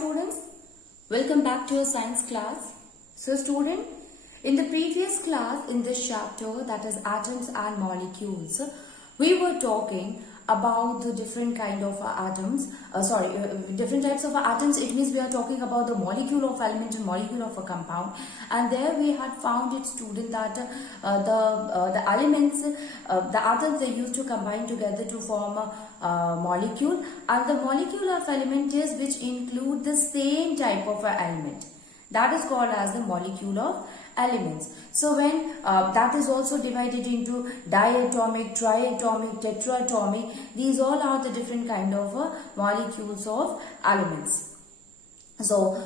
students, welcome back to your science class. So student, in the previous class in this chapter, that is atoms and molecules, we were talking about the different kind of atoms, different types of atoms. It means we are talking about the molecule of element and molecule of a compound, and there we had found it student that the elements, the atoms, they used to combine together to form a molecule, and the molecule of element is which include the same type of element, that is called as the molecule of elements. So when that is also divided into diatomic, triatomic, tetratomic, these all are the different kind of molecules of elements. So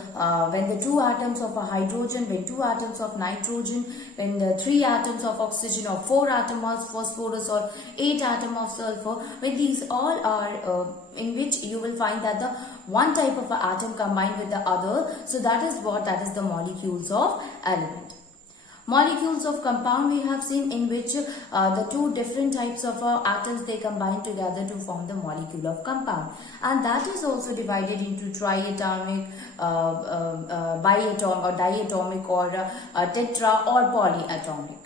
when the two atoms of a hydrogen, when two atoms of nitrogen, when the three atoms of oxygen, or four atoms of phosphorus, or eight atoms of sulfur, when these all are in which you will find that the one type of a atom combined with the other, so that is the molecules of element. Molecules of compound we have seen, in which the two different types of atoms, they combine together to form the molecule of compound, and that is also divided into triatomic, biatomic or diatomic, or tetra or polyatomic.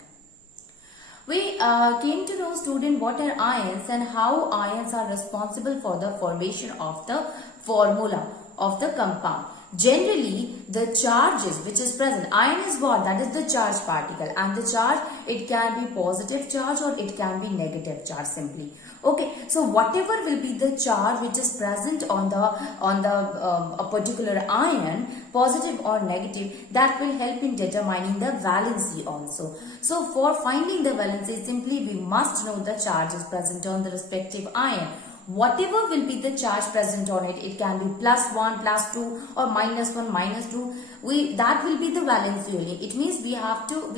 We came to know, student, what are ions and how ions are responsible for the formation of the formula of the compound. Generally, the charges which is present, ion is what? That is the charged particle, and the charge, it can be positive charge or it can be negative charge simply. Okay, so whatever will be the charge which is present on a particular ion, positive or negative, that will help in determining the valency also. So for finding the valency, simply we must know the charges present on the respective ion. Whatever will be the charge present on it, it can be +1, +2, or -1, -2. That will be the valency only. It means we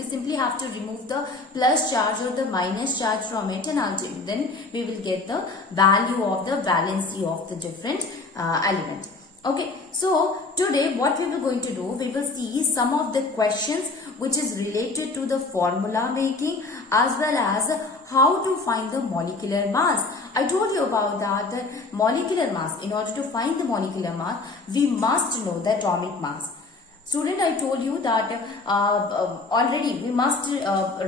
simply have to remove the plus charge or the minus charge from it, and ultimately then we will get the value of the valency of the different element. Okay, so today what we were going to do, we will see some of the questions which is related to the formula making, as well as how to find the molecular mass. I told you about that the molecular mass. In order to find the molecular mass, we must know the atomic mass. Student, I told you that already we must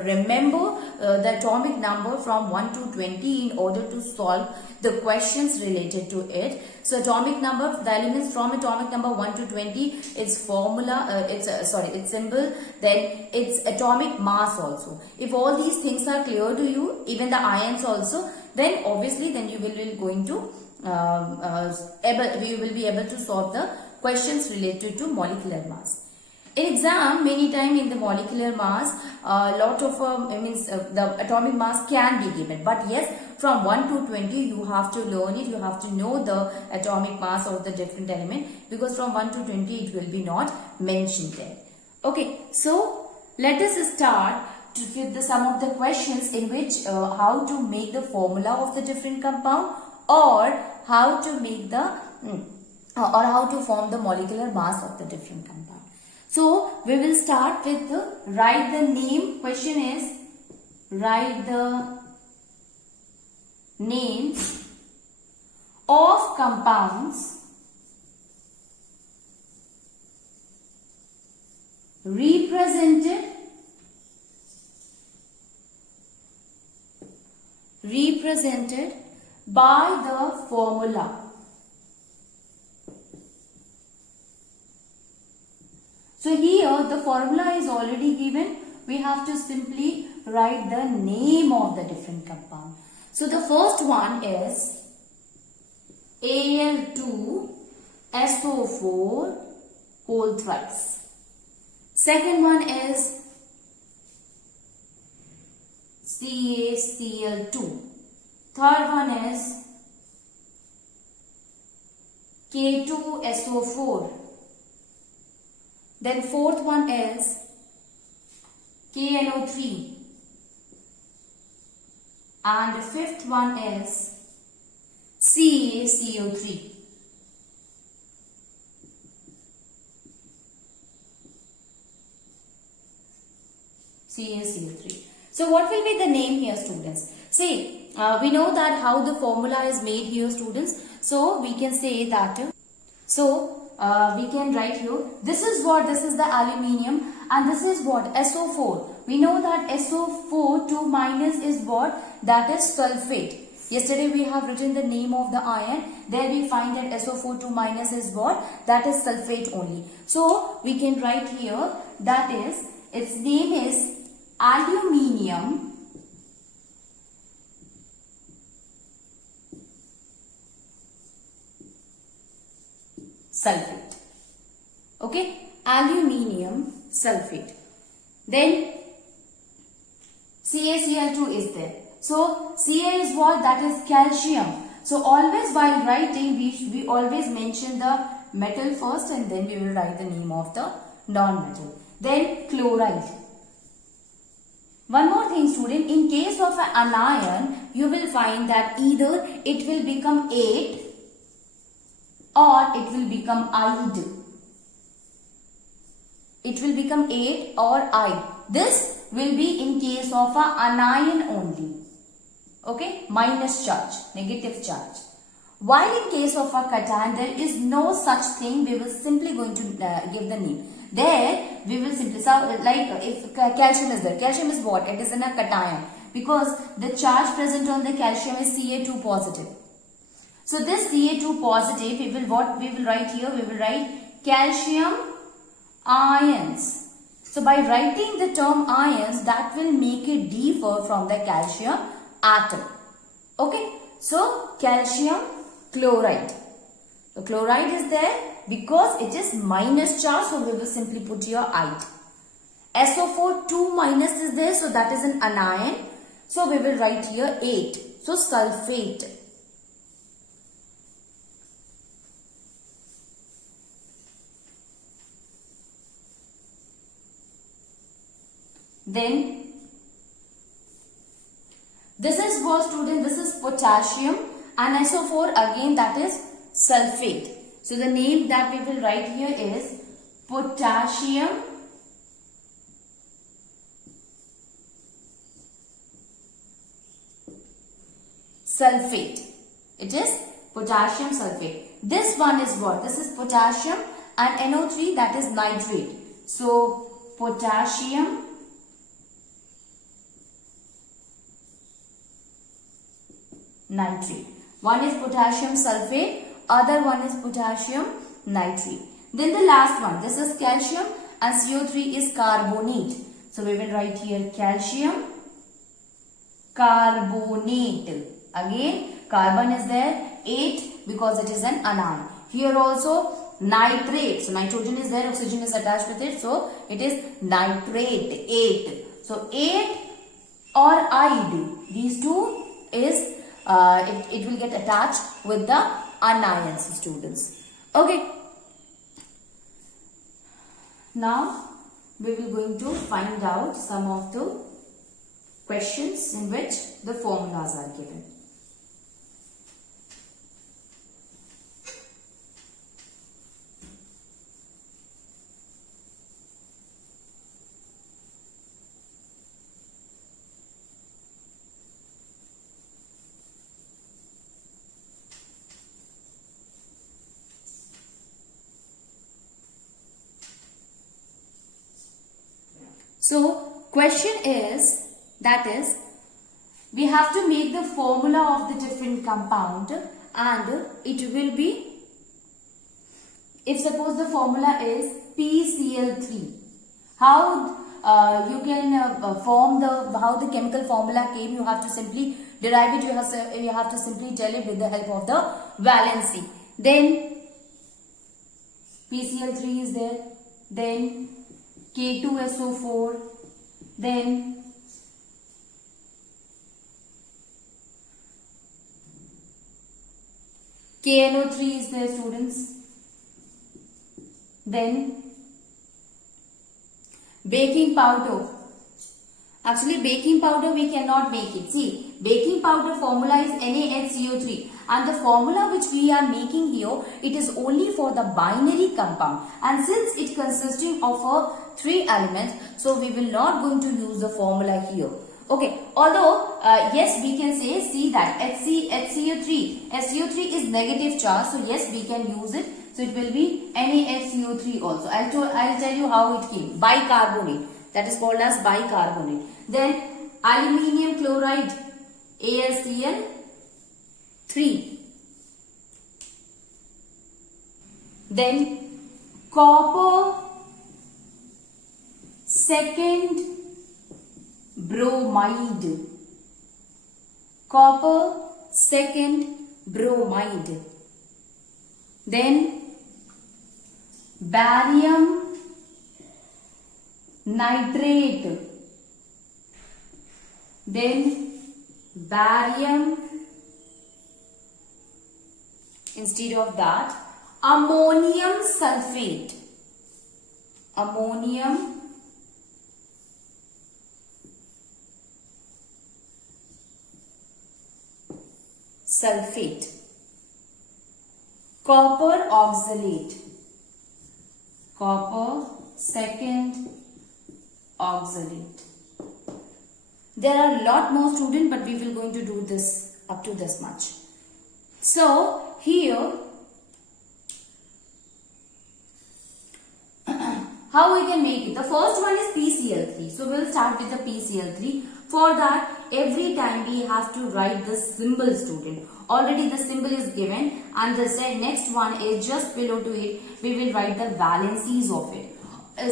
remember the atomic number from 1 to 20 in order to solve the questions related to it. So atomic number, the elements from atomic number 1 to 20, its formula, its symbol, then its atomic mass also. If all these things are clear to you, even the ions also, then obviously then you will be going to you will be able to solve the questions related to molecular mass. In exam, many times in the molecular mass, the atomic mass can be given. But yes, from 1 to 20, you have to learn it. You have to know the atomic mass of the different element, because from 1 to 20, it will be not mentioned there. Okay, so let us start with some of the questions in which how to make the formula of the different compound, or how to make the or how to form the molecular mass of the different compound. So we will start with write the name. Question is, write the names of compounds represented by the formula. So here the formula is already given. We have to simply write the name of the different compound. So the first one is Al2SO4 whole thrice. Second one is CaCl2. Third one is K2SO4. Then fourth one is KNO3. And the fifth one is CaCO3. CaCO3. So what will be the name here, students? See, we know that how the formula is made here, students. So we can say that So we can write here, this is what, this is the aluminium, and this is what, SO4. We know that SO4 2 minus is what, that is sulfate. Yesterday we have written the name of the iron. There we find that SO4 2 minus is what, that is sulfate only. So we can write here, that is, its name is aluminium sulfate. Okay, aluminium sulfate. Then CaCl2 is there. So Ca is what, that is calcium. So always while writing, we always mention the metal first, and then we will write the name of the non-metal. Then chloride. One more thing, student, in case of an anion, you will find that either it will become 8 or it will become ide. It will become 8 or ide. This will be in case of an anion only. Okay, minus charge, negative charge. While in case of a cation, there is no such thing. We will simply going to give the name. There we will simply, so like if calcium is there, calcium is what? It is in a cation, because the charge present on the calcium is Ca2 positive. So this Ca2 positive, we will write here? We will write calcium ions. So by writing the term ions, that will make it differ from the calcium atom. Okay, so calcium chloride. The chloride is there because it is minus charge, so we will simply put here ide. SO4 2 minus is there, so that is an anion. So we will write here 8. So sulfate. Then this is what, student, this is potassium, and SO4 again, that is sulfate. So the name that we will write here is potassium sulfate. It is potassium sulfate. This one is what? This is potassium, and NO3, that is nitrate. So potassium nitrate. One is potassium sulfate, other one is potassium nitrate. Then the last one, this is calcium, and CO3 is carbonate. So we will write here calcium carbonate. Again, carbon is there, 8, because it is an anion. Here also nitrate. So nitrogen is there, oxygen is attached with it. So it is nitrate, 8. So 8 or ide, these two is it will get attached with the anions, students. Okay. Now we will going to find out some of the questions in which the formulas are given. So question is, that is, we have to make the formula of the different compound, and it will be, if suppose the formula is PCl3, how you can form the, how the chemical formula came, you have to simply derive it, you have to simply tell it with the help of the valency. Then PCl3 is there, then K2SO4, then KNO3 is there, students. Then baking powder. Actually, baking powder we cannot make it. See, baking powder formula is NaHCO3, and the formula which we are making here, it is only for the binary compound, and since it consisting of 3 elements, so we will not going to use the formula here. Okay, although yes, we can say, see that HCO3 is negative charge, so yes, we can use it. So it will be NaFCO3 also. I'll tell you how it came. Bicarbonate. That is called as bicarbonate. Then aluminium chloride, AlCl3. Then copper second bromide. Copper second bromide. Then barium nitrate. Then barium, instead of that, ammonium sulfate. Ammonium sulfate. Copper oxalate. Copper second oxalate. There are a lot more students, but we will going to do this up to this much. So here how we can make it? The first one is PCl3. So we will start with the PCl3. For that, every time we have to write the symbol, student. Already the symbol is given, and the next one is just below to it. We will write the valencies of it.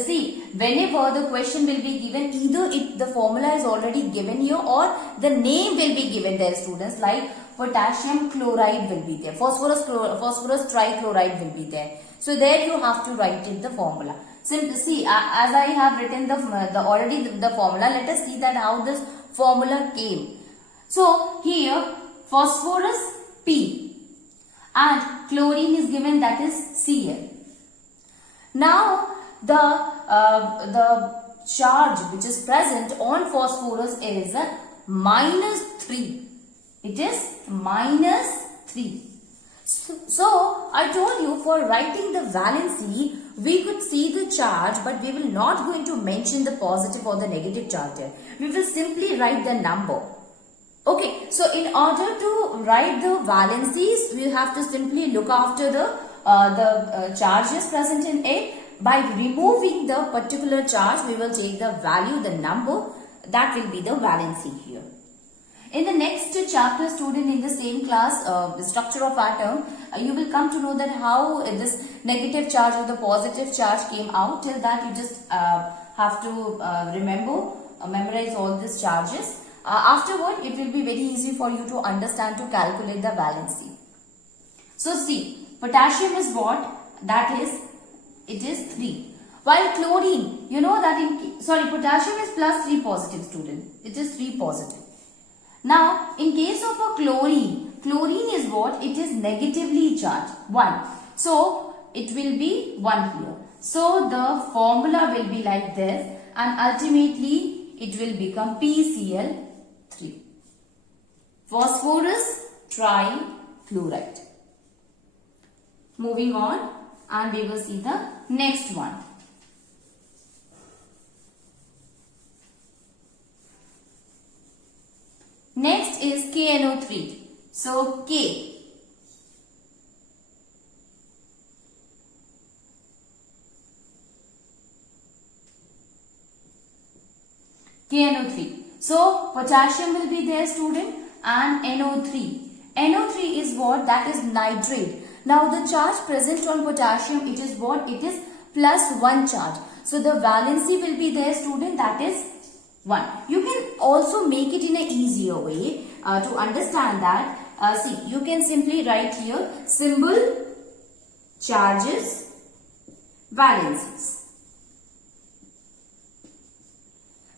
See, whenever the question will be given, either the formula is already given here or the name will be given there, students. Like potassium chloride will be there, phosphorus trichloride will be there. So there you have to write it the formula. Simply see, as I have written the formula, let us see that how this formula came. So here phosphorus P and chlorine is given, that is Cl. Now the charge which is present on phosphorus is -3. It is -3. So I told you, for writing the valency, we could see the charge, but we will not going to mention the positive or the negative charge there. We will simply write the number. Okay, so in order to write the valencies, we have to simply look after the charges present in it. By removing the particular charge, we will take the value, the number, that will be the valency here. In the next chapter, student, in the same class, the structure of atom, you will come to know that how this negative charge or the positive charge came out. Till that, you just have to memorize all these charges. Afterward, it will be very easy for you to understand, to calculate the valency. So see, potassium is what? That is, it is 3. While chlorine, you know that potassium is +3 positive, student. It is 3 positive. Now, in case of a chlorine is what? It is negatively charged, 1. So, it will be 1 here. So, the formula will be like this, and ultimately, it will become PCl3. Phosphorus trichloride. Moving on, and we will see the next one. Next is KNO3. So KNO3. So potassium will be there, student, and NO3. NO3 is what? That is nitrate. Now the charge present on potassium, it is what? It is +1 charge. So the valency will be there, student, that is 1. You can also make it in an easier way to understand that. See, you can simply write here symbol, charges, valencies.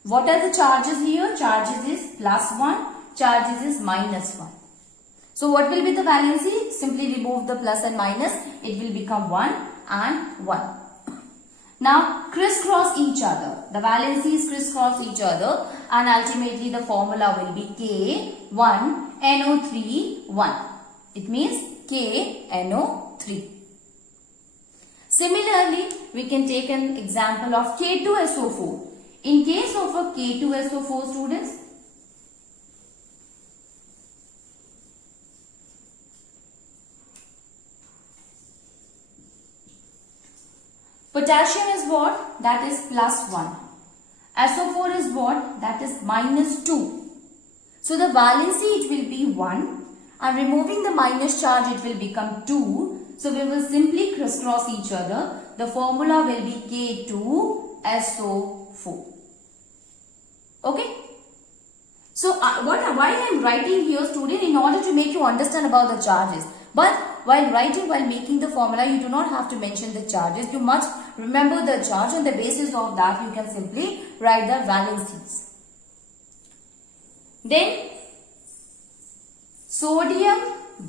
What are the charges here? Charges is +1, charges is -1. So what will be the valency? Simply remove the plus and minus. It will become 1 and 1. Now crisscross each other. The valencies crisscross each other, and ultimately the formula will be K1NO3 1. It means KNO3. Similarly, we can take an example of K2SO4. In case of a K2SO4, students, Potassium is what? That is +1. SO4 is what? That is -2. So the valency it will be 1 and removing the minus charge it will become 2. So we will simply crisscross each other. The formula will be K2SO4. Okay. So why I am writing here, student, in order to make you understand about the charges. But while making the formula, you do not have to mention the charges. You must remember the charge. On the basis of that, you can simply write the valencies. Then sodium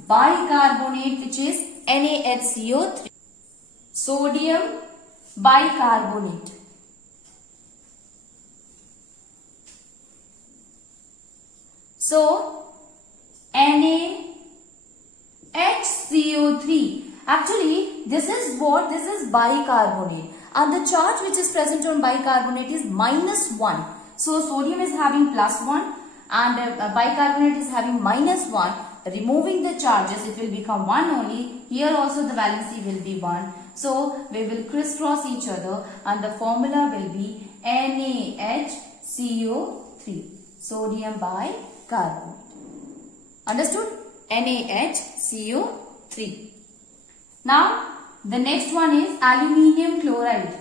bicarbonate, which is NaHCO3. Sodium bicarbonate. So NaHCO3. Actually, this is what? This is bicarbonate. And the charge which is present on bicarbonate is -1. So sodium is having +1 and bicarbonate is having -1. Removing the charges, it will become 1 only. Here also the valency will be 1. So we will crisscross each other and the formula will be NaHCO3. Sodium bicarbonate. Understood? NaHCO3. Now the next one is aluminium chloride.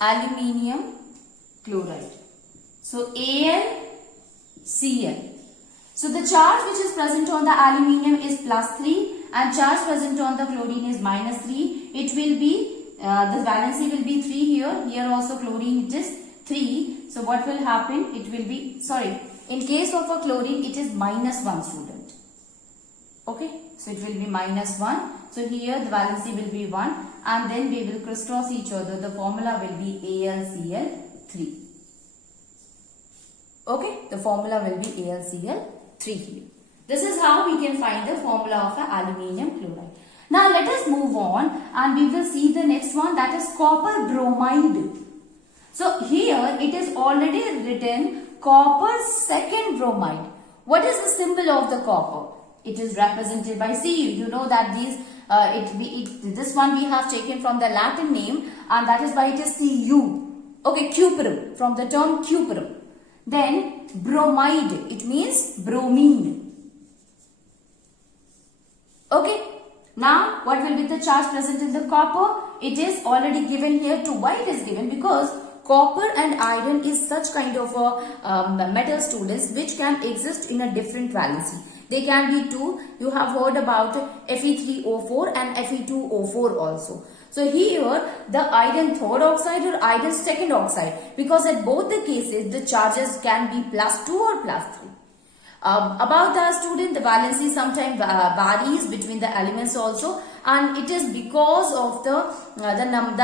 Aluminium chloride. So AlCl. So the charge which is present on the aluminium is +3 and charge present on the chlorine is -3. It will be the valency will be 3 here. Here also chlorine it is 3. So what will happen? It will be, in case of a chlorine it is -1, student. Okay. So it will be -1. So here the valency will be 1 and then we will crisscross each other. The formula will be AlCl3. Okay. The formula will be AlCl3 here. This is how we can find the formula of an aluminium chloride. Now let us move on and we will see the next one, that is copper bromide. So here it is already written copper second bromide. What is the symbol of the copper? It is represented by Cu. You know that this one we have taken from the Latin name and that is why it is Cu. Okay, cuprum, from the term cuprum. Then bromide, it means bromine. Okay. Now, what will be the charge present in the copper? It is already given here too. Why it is given? Because copper and iron is such kind of a metal, students, which can exist in a different valency. They can be two. You have heard about Fe3O4 and Fe2O4 also. So here the iron third oxide or iron second oxide, because at both the cases the charges can be +2 or +3. About the student, the valency sometimes varies between the elements also, and it is because of the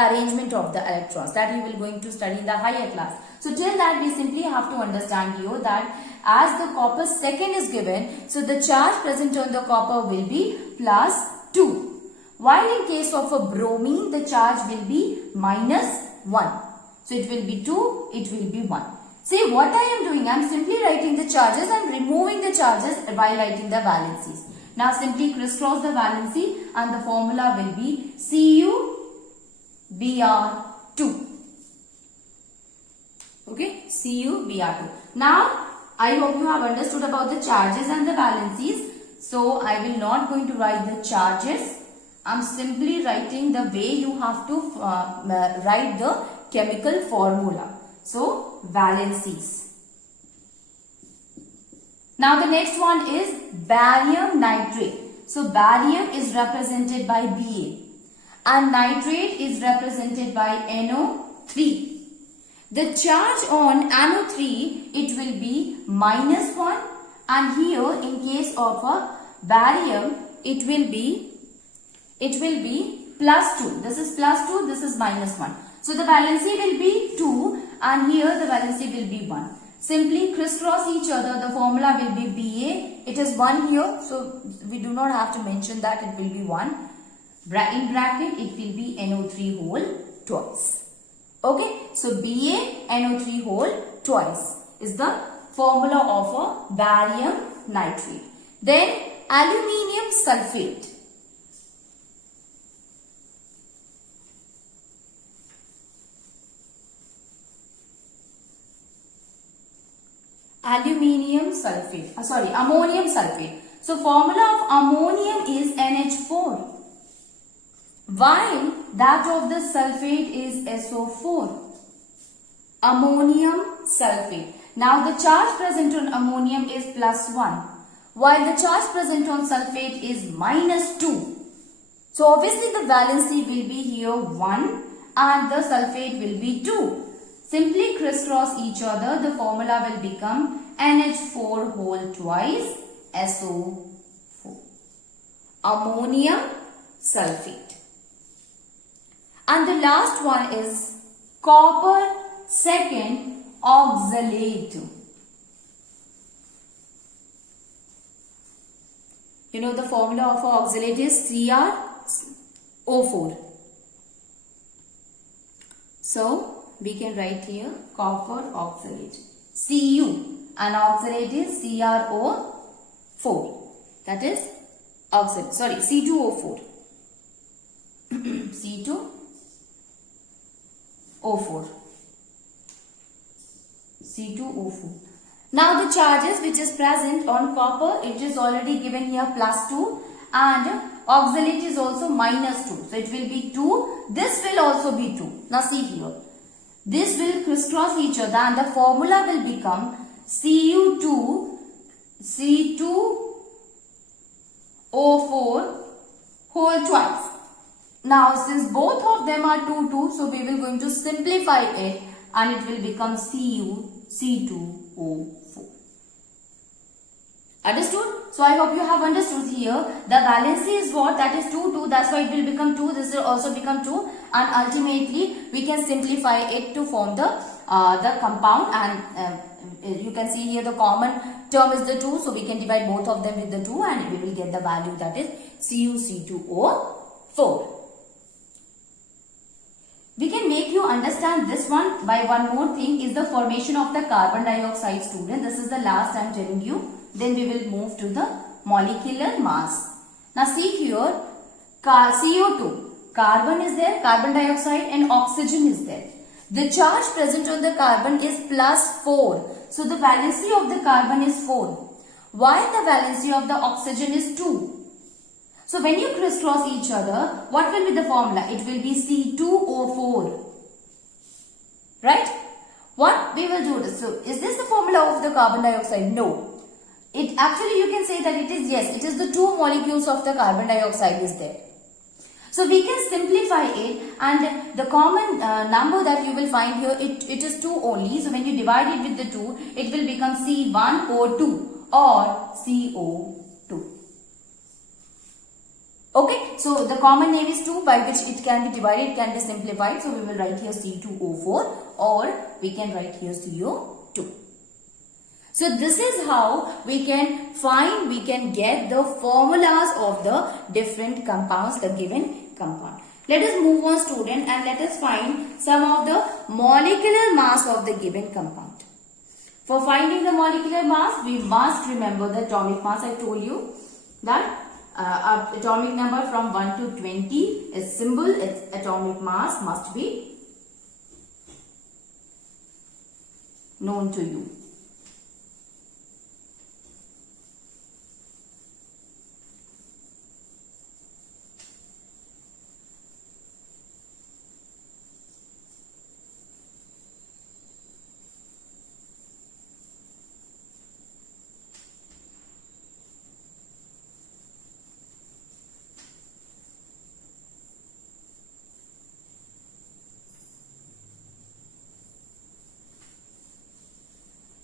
arrangement of the electrons that you will going to study in the higher class. So till that we simply have to understand here that as the copper second is given, so the charge present on the copper will be +2. While in case of a bromine, the charge will be -1. So it will be 2, it will be 1. See what I am doing, I am simply writing the charges and removing the charges while writing the valencies. Now simply crisscross the valency and the formula will be CuBr2. Okay, CuBr2. Now I hope you have understood about the charges and the valencies. So I will not going to write the charges. I am simply writing the way you have to write the chemical formula. So valencies. Now the next one is barium nitrate. So barium is represented by Ba and nitrate is represented by NO3. The charge on NO3, it will be -1 and here in case of a barium it will be +2. This is +2, this is -1. So the valency will be 2 and here the valency will be 1. Simply crisscross each other. The formula will be Ba. It is 1 here, so we do not have to mention that it will be 1. In bracket it will be NO3 whole twice. Okay, so Ba NO3 whole twice is the formula of a barium nitrate. Then aluminium sulfate. Ammonium sulfate. So formula of ammonium is NH4, while that of the sulfate is SO4. Ammonium sulfate. Now the charge present on ammonium is +1, while the charge present on sulfate is -2. So obviously the valency will be here 1 and the sulfate will be 2. Simply crisscross each other, the formula will become NH4 whole twice SO4. Ammonium sulfate. And the last one is copper second oxalate. You know the formula of oxalate is CrO4. So we can write here copper oxalate. Cu and oxalate is CrO4. That is oxalate. Sorry, C2O4. C2O4. C2O4. Now the charges which is present on copper, it is already given here +2 and oxalate is also -2. So it will be 2. This will also be 2. Now see here. This will crisscross each other and the formula will become C2O4 whole twice. Now since both of them are 2, so we will going to simplify it and it will become C2O4. Understood? So I hope you have understood here. The valency is what? That is 2. That's why it will become 2. This will also become 2. And ultimately we can simplify it to form the compound. And you can see here the common term is the 2. So we can divide both of them with the 2 and we will get the value that is CuC2O4. We can make you understand this one by one more thing is the formation of the carbon dioxide, student. This is the last I am telling you. Then we will move to the molecular mass. Now see here, CO2, carbon is there, carbon dioxide and oxygen is there. The charge present on the carbon is +4. So the valency of the carbon is 4. While the valency of the oxygen is 2. So when you crisscross each other, what will be the formula? It will be C2O4. Right? What we will do this. So is this the formula of the carbon dioxide? No. It actually you can say that it is, yes, it is the 2 molecules of the carbon dioxide is there. So we can simplify it and the common number that you will find here, it is 2 only. So when you divide it with the 2, it will become C1O2 or CO2. Okay, so the common name is 2 by which it can be divided, it can be simplified. So we will write here C2O4 or we can write here CO2. So this is how we can find, we can get the formulas of the different compounds, the given compound. Let us move on, student, and let us find some of the molecular mass of the given compound. For finding the molecular mass, we must remember the atomic mass. I told you that atomic number from 1 to 20 is symbol, its atomic mass must be known to you.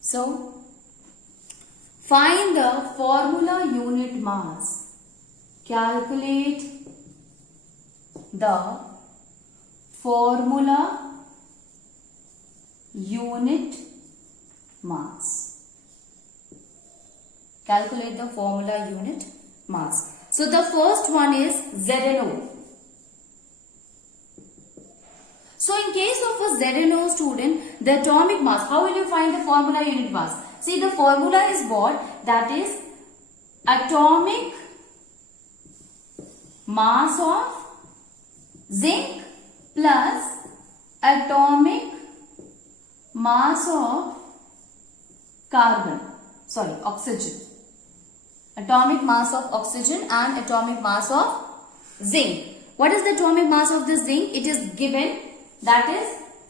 So, find the formula unit mass. Calculate the formula unit mass. Calculate the formula unit mass. So, the first one is ZnO. So in case of a ZnO, student, the atomic mass, how will you find the formula unit mass? See, the formula is what? That is atomic mass of zinc plus atomic mass of oxygen. Atomic mass of oxygen and atomic mass of zinc. What is the atomic mass of the zinc? It is given, that is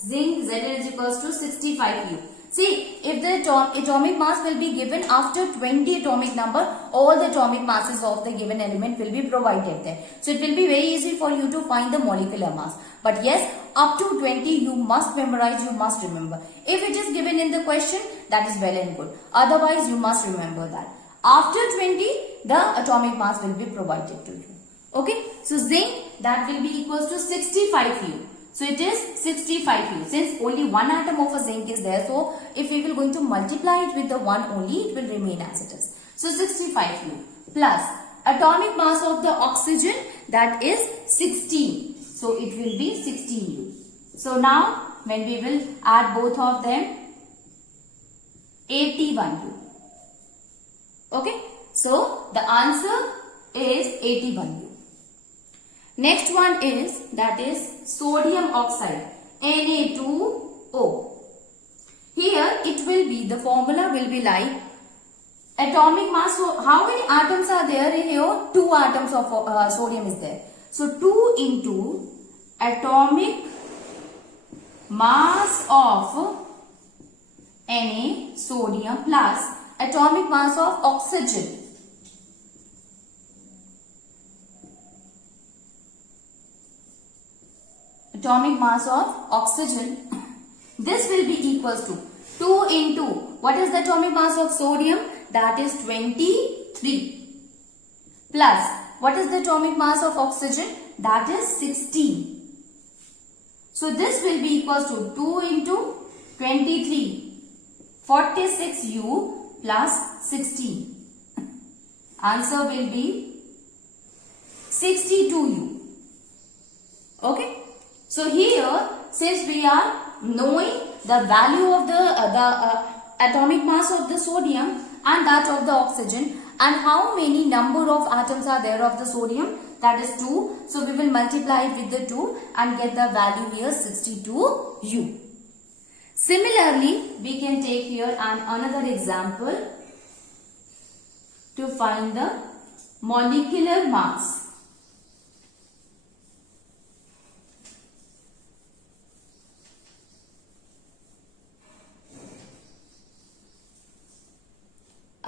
zinc Zn is equals to 65U. See, if the atomic mass will be given after 20 atomic number, all the atomic masses of the given element will be provided there. So it will be very easy for you to find the molecular mass. But yes, up to 20 you must memorize, you must remember. If it is given in the question, that is well and good. Otherwise, you must remember that. After 20, the atomic mass will be provided to you. Okay, so zinc, that will be equals to 65U. So it is 65U. Since only one atom of a zinc is there, so if we will going to multiply it with the one only, it will remain as it is. So 65U plus atomic mass of the oxygen, that is 16. So it will be 16U. So now when we will add both of them, 81U. Okay, so the answer is 81U. Next one is, that is sodium oxide, Na2O. Here it will be, the formula will be like atomic mass. So how many atoms are there in here? 2 atoms of sodium is there. So 2 into atomic mass of Na, sodium, plus atomic mass of oxygen. Atomic mass of oxygen, this will be equals to 2 into, what is the atomic mass of sodium? That is 23. Plus, what is the atomic mass of oxygen? That is 16. So this will be equals to 2 into 23, 46U plus 16. Answer will be 62U. Okay. So here, since we are knowing the value of the atomic mass of the sodium and that of the oxygen, and how many number of atoms are there of the sodium, that is 2. So we will multiply it with the 2 and get the value here 62U. Similarly, we can take here another example to find the molecular mass.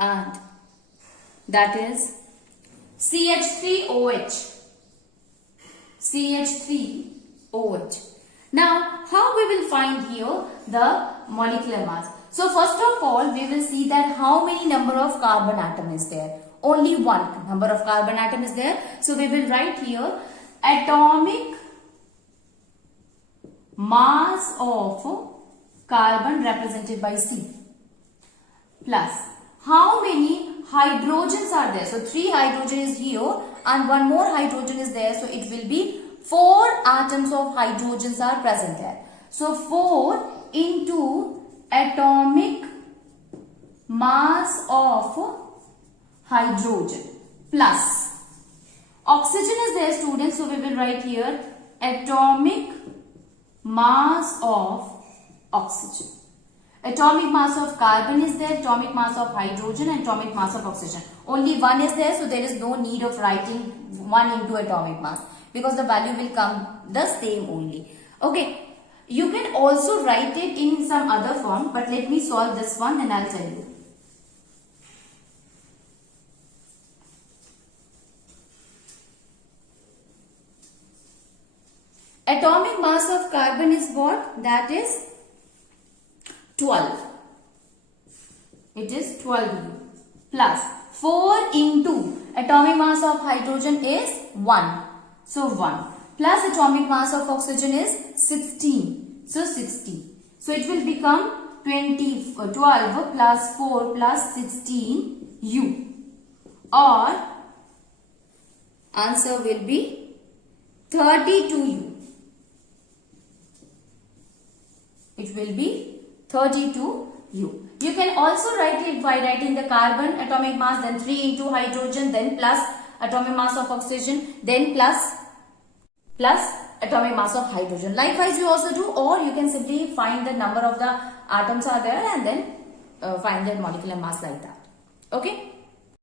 And that is CH3OH. CH3OH. Now, how we will find here the molecular mass? So, first of all, we will see that how many number of carbon atom is there. Only one number of carbon atom is there. So, we will write here atomic mass of carbon represented by C plus how many hydrogens are there. So 3 hydrogen is here and one more hydrogen is there. So it will be 4 atoms of hydrogens are present there. So 4 into atomic mass of hydrogen plus oxygen is there, students. So we will write here atomic mass of oxygen. Atomic mass of carbon is there, atomic mass of hydrogen and atomic mass of oxygen. Only one is there, so there is no need of writing 1 into atomic mass because the value will come the same only. Okay, you can also write it in some other form, but let me solve this one and I'll tell you. Atomic mass of carbon is what? That is 12. It is 12U plus 4 into atomic mass of hydrogen is 1. So 1 plus atomic mass of oxygen is 16. So 60. So it will become 12 plus 4 plus 16U, or answer will be 32U. It will be 32 U. You can also write it by writing the carbon atomic mass, then 3 into hydrogen, then plus atomic mass of oxygen, then plus atomic mass of hydrogen. Likewise, you also do, or you can simply find the number of the atoms are there and then find their molecular mass like that. Okay.